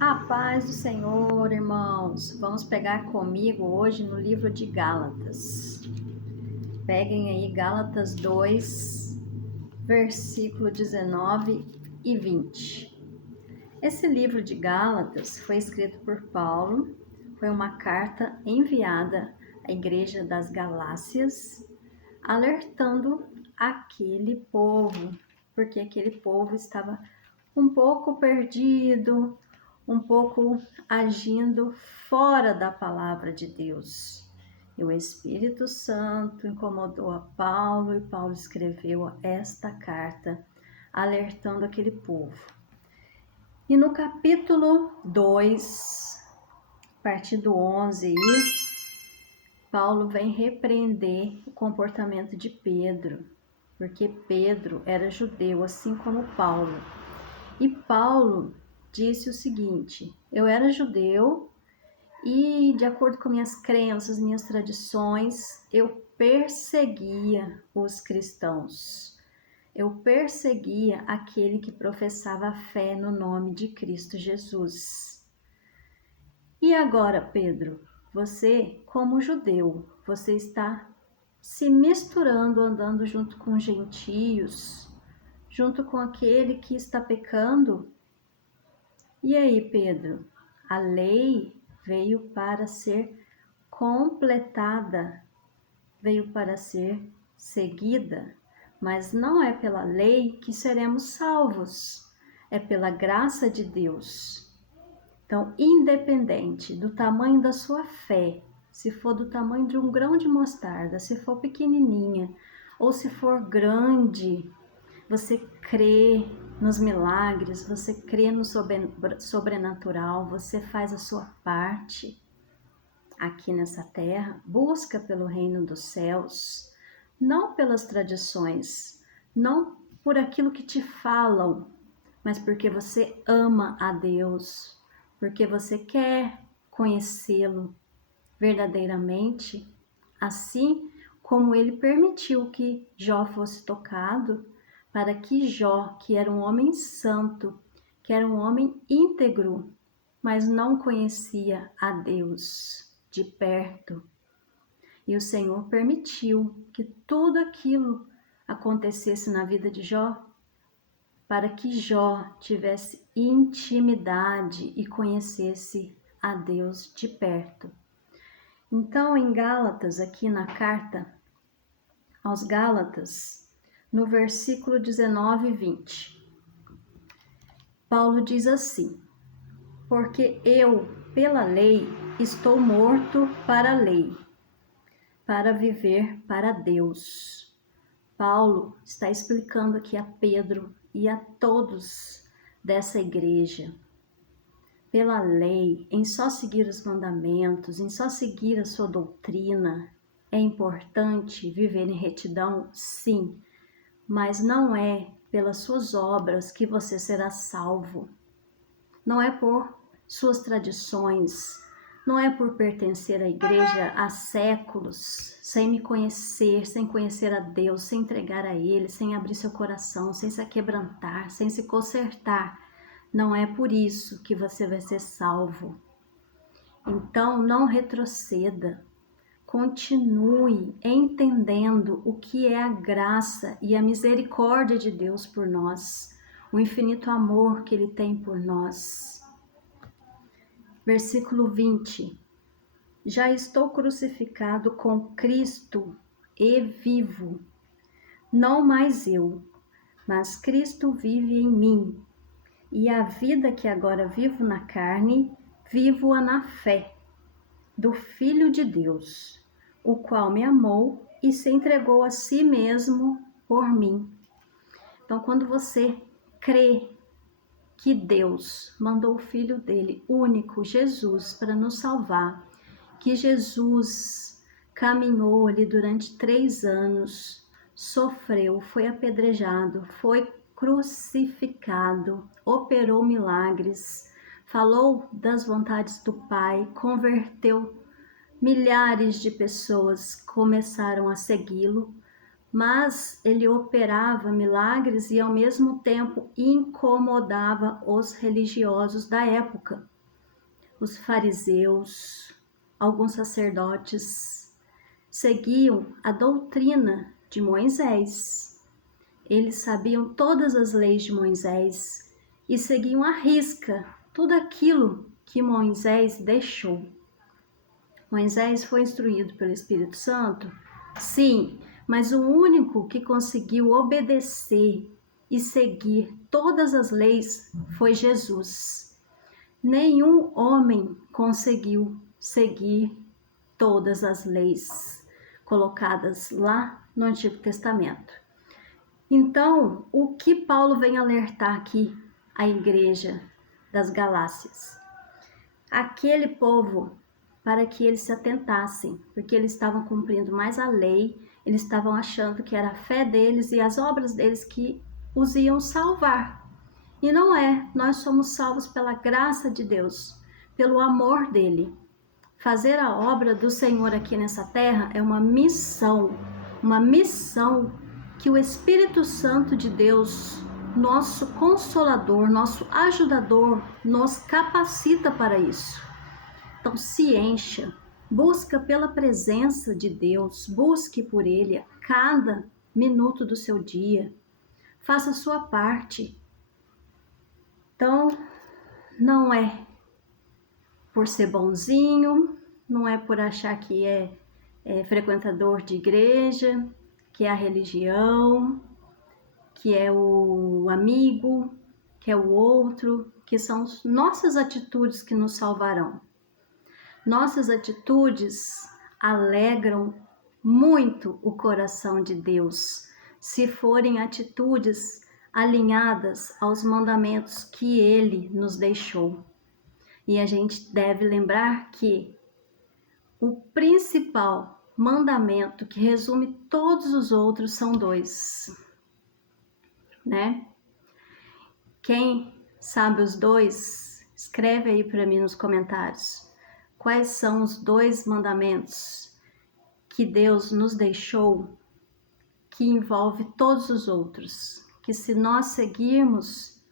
A paz do Senhor, irmãos. Vamos pegar comigo hoje no livro de Gálatas. Peguem aí Gálatas 2, versículo 19 e 20. Esse livro de Gálatas foi escrito por Paulo, foi uma carta enviada à igreja das Galácias, alertando aquele povo, porque aquele povo estava um pouco perdido, um pouco agindo fora da palavra de Deus. E o Espírito Santo incomodou a Paulo e Paulo escreveu esta carta alertando aquele povo. E no capítulo 2, a partir do 11, Paulo vem repreender o comportamento de Pedro, porque Pedro era judeu, assim como Paulo. E Paulo disse o seguinte: eu era judeu e, de acordo com minhas crenças, minhas tradições, eu perseguia os cristãos. Eu perseguia aquele que professava a fé no nome de Cristo Jesus. E agora, Pedro, você, como judeu, você está se misturando, andando junto com gentios, junto com aquele que está pecando? E aí, Pedro, a lei veio para ser completada, veio para ser seguida, mas não é pela lei que seremos salvos, é pela graça de Deus. Então, independente do tamanho da sua fé, se for do tamanho de um grão de mostarda, se for pequenininha ou se for grande, você crê nos milagres, você crê no sobrenatural, você faz a sua parte aqui nessa terra, busca pelo reino dos céus, não pelas tradições, não por aquilo que te falam, mas porque você ama a Deus, porque você quer conhecê-lo verdadeiramente, assim como ele permitiu que Jó fosse tocado, para que Jó, que era um homem santo, que era um homem íntegro, mas não conhecia a Deus de perto. E o Senhor permitiu que tudo aquilo acontecesse na vida de Jó, para que Jó tivesse intimidade e conhecesse a Deus de perto. Então, em Gálatas, aqui na carta aos Gálatas, no versículo 19 e 20, Paulo diz assim: porque eu, pela lei, estou morto para a lei, para viver para Deus. Paulo está explicando aqui a Pedro e a todos dessa igreja, pela lei, em só seguir os mandamentos, em só seguir a sua doutrina, é importante viver em retidão? Sim, mas não é pelas suas obras que você será salvo. Não é por suas tradições, não é por pertencer à igreja há séculos, sem me conhecer, sem conhecer a Deus, sem entregar a Ele, sem abrir seu coração, sem se aquebrantar, sem se consertar. Não é por isso que você vai ser salvo. Então, não retroceda. Continue entendendo o que é a graça e a misericórdia de Deus por nós, o infinito amor que Ele tem por nós. Versículo 20. Já estou crucificado com Cristo e vivo. Não mais eu, mas Cristo vive em mim. E a vida que agora vivo na carne, vivo-a na fé do Filho de Deus, o qual me amou e se entregou a si mesmo por mim. Então, quando você crê que Deus mandou o Filho dele, único, Jesus, para nos salvar, que Jesus caminhou ali durante 3 anos, sofreu, foi apedrejado, foi crucificado, operou milagres, falou das vontades do Pai, converteu milhares de pessoas, começaram a segui-lo, mas ele operava milagres e ao mesmo tempo incomodava os religiosos da época. Os fariseus, alguns sacerdotes, seguiam a doutrina de Moisés. Eles sabiam todas as leis de Moisés e seguiam à risca tudo aquilo que Moisés deixou. Moisés foi instruído pelo Espírito Santo? Sim, mas o único que conseguiu obedecer e seguir todas as leis foi Jesus. Nenhum homem conseguiu seguir todas as leis colocadas lá no Antigo Testamento. Então, o que Paulo vem alertar aqui à igreja das Galácias? Aquele povo, para que eles se atentassem, porque eles estavam cumprindo mais a lei, eles estavam achando que era a fé deles e as obras deles que os iam salvar. E não é, nós somos salvos pela graça de Deus, pelo amor dele. Fazer a obra do Senhor aqui nessa terra é uma missão que o Espírito Santo de Deus, nosso Consolador, nosso ajudador, nos capacita para isso. Então se encha, busca pela presença de Deus, busque por Ele a cada minuto do seu dia, faça a sua parte. Então, não é por ser bonzinho, não é por achar que é frequentador de igreja, que é a religião, que é o amigo, que é o outro, que são nossas atitudes que nos salvarão. Nossas atitudes alegram muito o coração de Deus, se forem atitudes alinhadas aos mandamentos que Ele nos deixou. E a gente deve lembrar que o principal mandamento que resume todos os outros são 2, né? Quem sabe os 2, escreve aí para mim nos comentários. Quais são os 2 mandamentos que Deus nos deixou, que envolve todos os outros? Que se nós seguirmos,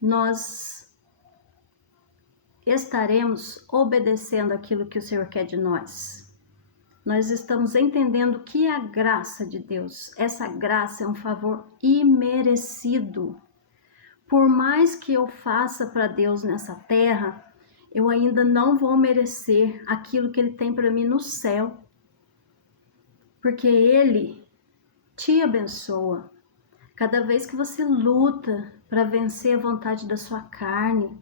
nós estaremos obedecendo aquilo que o Senhor quer de nós. Nós estamos entendendo que é a graça de Deus. Essa graça é um favor imerecido. Por mais que eu faça para Deus nessa terra, eu ainda não vou merecer aquilo que Ele tem para mim no céu. Porque Ele te abençoa. Cada vez que você luta para vencer a vontade da sua carne,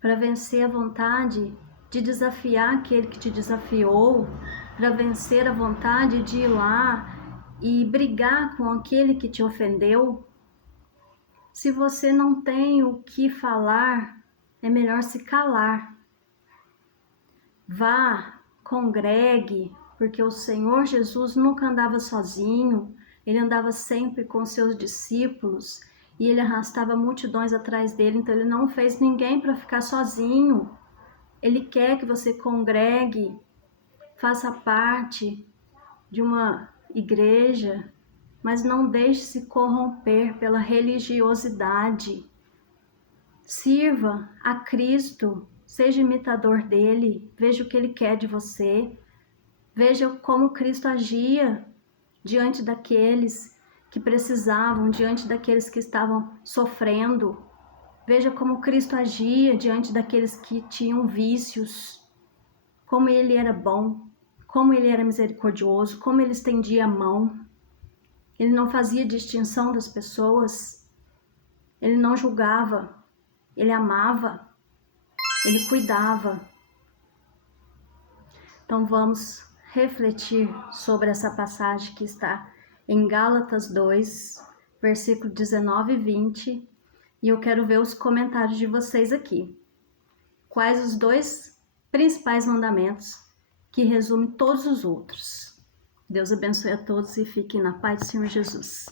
para vencer a vontade de desafiar aquele que te desafiou, para vencer a vontade de ir lá e brigar com aquele que te ofendeu. Se você não tem o que falar, é melhor se calar. Vá, congregue, porque o Senhor Jesus nunca andava sozinho, Ele andava sempre com seus discípulos e Ele arrastava multidões atrás dele, então Ele não fez ninguém para ficar sozinho. Ele quer que você congregue, faça parte de uma igreja, mas não deixe se corromper pela religiosidade. Sirva a Cristo, seja imitador dele, veja o que Ele quer de você, veja como Cristo agia diante daqueles que precisavam, diante daqueles que estavam sofrendo. Veja como Cristo agia diante daqueles que tinham vícios, como Ele era bom, como Ele era misericordioso, como Ele estendia a mão. Ele não fazia distinção das pessoas, Ele não julgava, Ele amava, Ele cuidava. Então vamos refletir sobre essa passagem que está em Gálatas 2, versículo 19 e 20, e eu quero ver os comentários de vocês aqui. Quais os 2 principais mandamentos que resumem todos os outros? Deus abençoe a todos e fiquem na paz do Senhor Jesus.